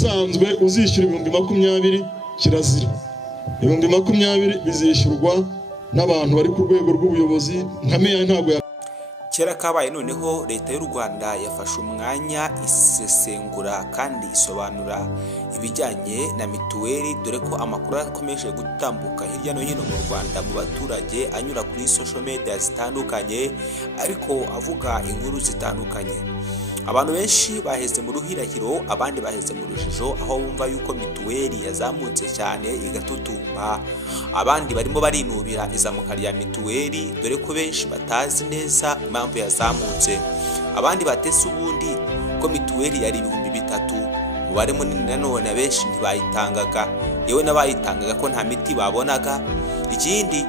usanzwe uzishyura 20,000 kirazira. 20,000 bizishyurwa n'abantu bari ku rwego rw'ubuyobozi nka meya. Ntabwo kera kabaye noneho leta y'u Rwanda yafashe umwanya isesengura kandi isobanura ibijyanye na mituweli, dore ko amakuru akomeje gutambuka hirya no hino mu Rwanda mu baturage anyura kuri social media zitandukanye, ariko avuga inkuru zitandukanye. Abantu benshi baheze mu ruhirahiro, abandi baheze mu rujijo, aho bumva yuko mituweli yazamutse cyane igatutumba. Abandi barimo barinubira izamuka rya mituweli, dore ko benshi batazi neza impamvu yazamutse. Abandi batese ubundi ko mituweli yari 3,000, umubare munini nanone benshi ntibayitangaga, yewe n'abayitangaga ko nta miti babonaga. Ikindi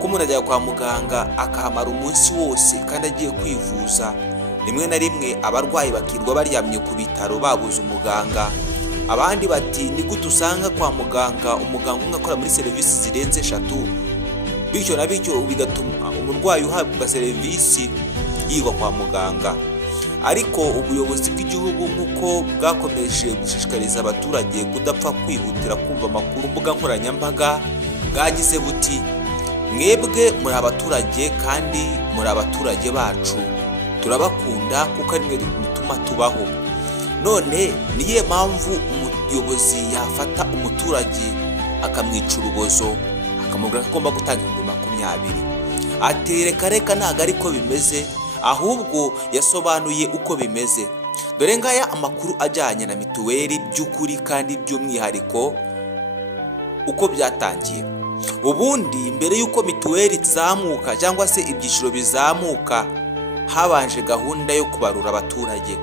ko umuntu ajya kwa muganga akahamara umunsi wose kandi agiye kwivuza, rimwe na rimwe abarwayi bakirwa baryamye ku bitaro babuze umuganga. Abandi bati ni gute usanga kwa muganga umuganga umwe akora muri serivisi zirenze 3, bityo na bityo bigatuma umurwayi uhabwa serivisi yigwa kwa muganga. Ariko ubuyobozi bw'igihugu nk'uko bwakomeje gushishikariza abaturage kudapfa kwihutira kumva amakuru mbuga nkoranyambaga, bwagize buti mwebwe muri abaturage kandi muri abaturage bacu, turabakunda kuko ari mwe mutuma tubaho. None niye mpamvu umuyobozi yafata umuturage akamwica urubozo akamubwira ko agomba gutanga 20,000? Atereka reka ntago ariko bimeze, ahubwo yasobanuye uko bimeze. Dore ngaya amakuru ajyanye na mituweli by'ukuri kandi by'umwihariko uko byatangiye. Ubundi mbere y'uko mituweli izamuka cyangwa se ibyiciro bizamuka, habanje gahunda yo kubarura abaturage.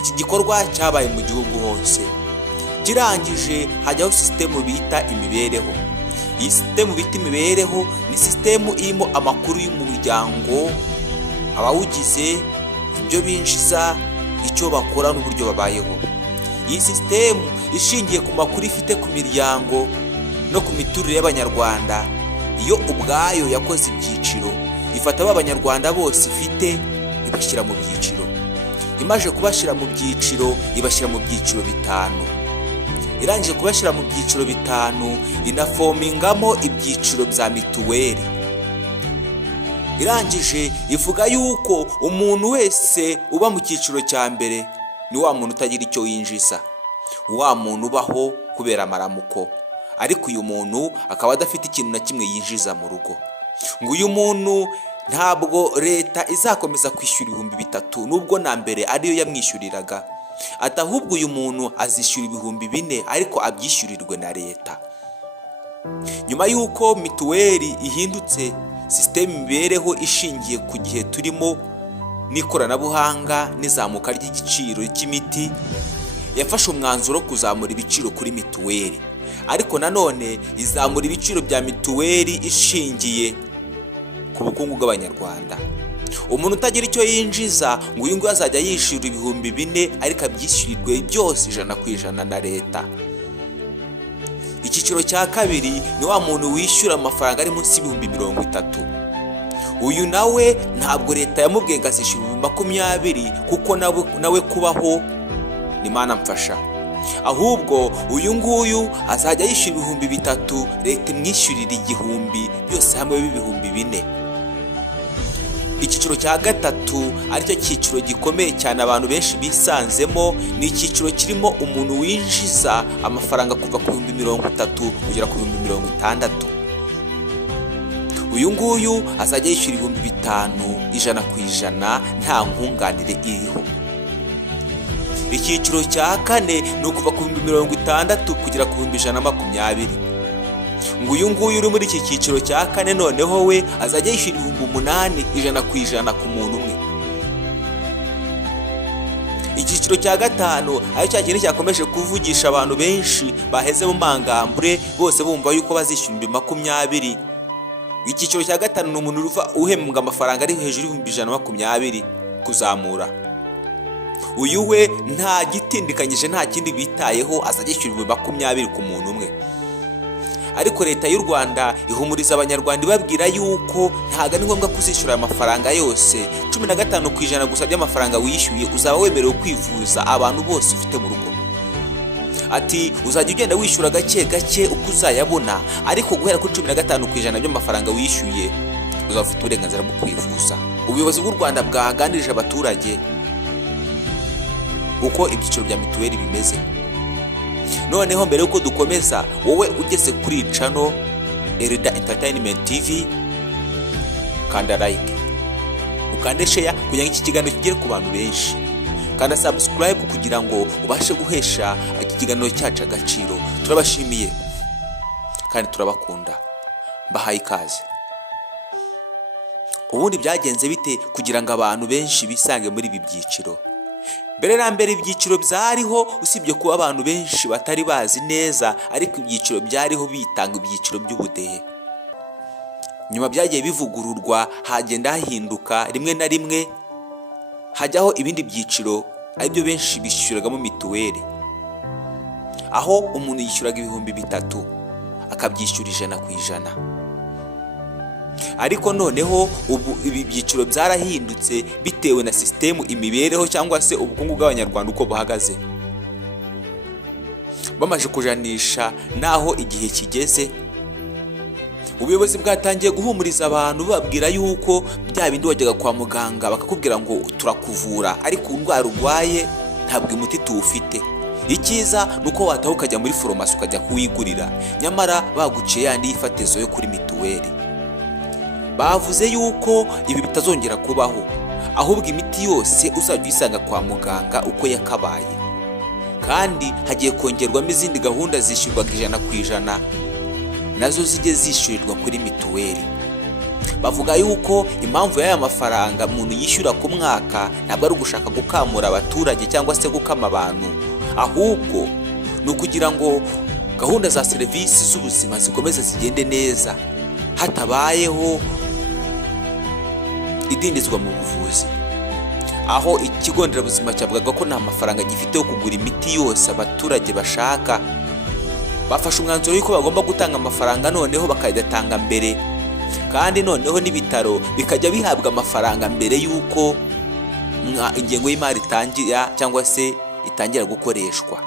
Iki gikorwa cyabaye mu gihugu hose, kirangije hajyaho sisitemu bita imibereho. Iyi sisitemu bita imibereho ni sisitemu irimo amakuru y'umuryango, abawugize, ibyo binjiza, icyo bakora n'uburyo babayeho. Iyi sisitemu ishingiye ku makuru ifite ku miryango no ku miturire y'Abanyarwanda, iyo ubwayo yakoze ibyiciro, ifata abanyarwanda bose ifite ibashyira mu byiciro. Imaje kubashyira mu byiciro, ibashyira mu byiciro 5. Irangije kubashyira mu byiciro 5, inafomingamo ibyiciro bya mituweli. Irangije ivuga yuko umuntu wese uba mu cyiciro cya mbere ni wa muntu utagira icyo yinjiza, wa muntu ubaho kubera amaramuko, ariko uyu muntu akaba adafite ikintu na kimwe yinjiza mu rugo. Ngo uyu muntu ntabwo leta izakomeza kwishyura 3,000 nubwo na mbere ariyo yamwishyuriraga, atahubwo uyu muntu azishyura 4,000 ariko abyishyurirwe na leta. Nyuma y'uko mituweli ihindutse sisiteme imibereho ishingiye ku gihe turimo n'ikoranabuhanga n'izamuka ry'igiciro cy'imiti, yafashe umwanzuro wo kuzamura ibiciro kuri mituweli. Ariko nanone izamura ibiciro bya mituweli ishingiye ku bukungu bw'Abanyarwanda. Umuntu utagira icyo yinjiza ngo uyu nguyu azajya yishyura 4,000 ariko abyishyurirwe byose 100% na leta. Icyiciro cya kabiri ni wa muntu wishyura amafaranga ari munsi y'30,000. Uyu nawe ntabwo leta yamubwiye ngo azishyura 20,000 kuko nawe kubaho ni Mana mfasha, ahubwo uyu nguyu azajya yishyura 3,000, leta imwishyurira 1,000, byose hamwe 4,000. Icyiciro cya gatatu aricyo cyiciro gikomeye cyane abantu benshi bisanzemo, ni icyiciro kirimo umuntu winjiza amafaranga kuva ku 30,000 kugera ku 60,000. Uyu nguyu azajya yishyura 5,000 100% nta nkunganire iriho. Icyiciro cya kane ni ukuva ku 60,000 kugera ku 120,000. Ngo uyu nguyu uri muri iki cyiciro cya kane noneho we azajya yishyura 8,000 100% ku muntu umwe. Icyiciro cya gatanu ari cya kintu cyakomeje kuvugisha abantu benshi baheze mu mangambure, bose bumva yuko bazishyura 20,000. Icyiciro cya gatanu ni umuntu uhembwa amafaranga ari hejuru y'120,000 kuzamura. Uyu we nta gitindikanyije, nta kindi bitayeho, azajya yishyura 20,000 ku muntu umwe. Ariko leta y'u Rwanda ihumuriza abanyarwanda ibabwira yuko ntago ari ngombwa kuzishyura amafaranga yose, 15% gusa by'amafaranga wishyuye uzaba wemerewe kwivuza abantu bose ufite mu rugo. ati uzajya ugenda wishyura gake gake uko uzayabona, ariko guhera kuri 15% by'amafaranga wishyuye uzaba ufite uburenganzira bwo kwivuza. Ubuyobozi bw'u Rwanda bwaganirije abaturage uko ibyiciro bya mituweli bimeze. Noneho mbere yuko dukomeza, wowe ugeze kuri channel Erida Entertainment TV, kanda like, ukande share kugira ngo iki kiganiro kigere ku bantu benshi, kanda subscribe kugira ngo ubashe guhesha iki kiganiro cyacu agaciro. Turabashimiye kandi turabakunda, mbahaye ikaze. Ubundi byagenze bite kugira ngo abantu benshi bisange muri ibi byiciro? Mbere na mbere ibyiciro byariho, usibye kuba abantu benshi batari bazi neza, ariko ibyiciro byariho bitanga ibyiciro by'ubudehe. Nyuma byagiye bivugururwa, hagenda hahinduka, rimwe na rimwe hajyaho ibindi byiciro aribyo benshi bishyuragamo mituweli, aho umuntu yishyuraga 3,000 akabyishyura 100%. Ariko noneho ubu ibi byiciro byarahindutse bitewe na system, imibereho cyangwa se ubukungu bw'abanyarwanda uko buhagaze. Bamaje kujanisha naho igihe kigeze, ubuyobozi bwatangiye guhumuriza abantu babwira yuko bya bindi wajyaga kwa muganga bakakubwira ngo turakuvura, ariko indwara urwaye ntabwo umuti tuwufite. Icyiza nuko wataho ukajya muri farumasi ukajya kuwigurira, nyamara baguciye yandi y'ifatizo yo kuri mituweli. Bavuze yuko ibi bitazongera kubaho, ahubwo imiti yose uzajya uyisanga kwa muganga uko yakabaye, kandi hagiye kongerwamo izindi gahunda zishyurwaga 100% nazo zijye zishyurirwa kuri mituweli. Bavuga yuko impamvu y'aya mafaranga umuntu yishyura ku mwaka ntabwo ari ugushaka gukamura abaturage cyangwa se gukama abantu, ahubwo ni ukugira ngo gahunda za serivisi z'ubuzima zikomeze zigende neza, hatabayeho idindizwa mu buvuzi. Aho ikigo nderabuzima cyavugaga ko nta mafaranga gifite yo kugura imiti yose abaturage bashaka, bafashe umwanzuro yuko bagomba gutanga amafaranga, noneho bakayagatanga mbere, kandi noneho n'ibitaro bikajya bihabwa amafaranga mbere yuko ingengo y'imari itangira cyangwa se itangira gukoreshwa.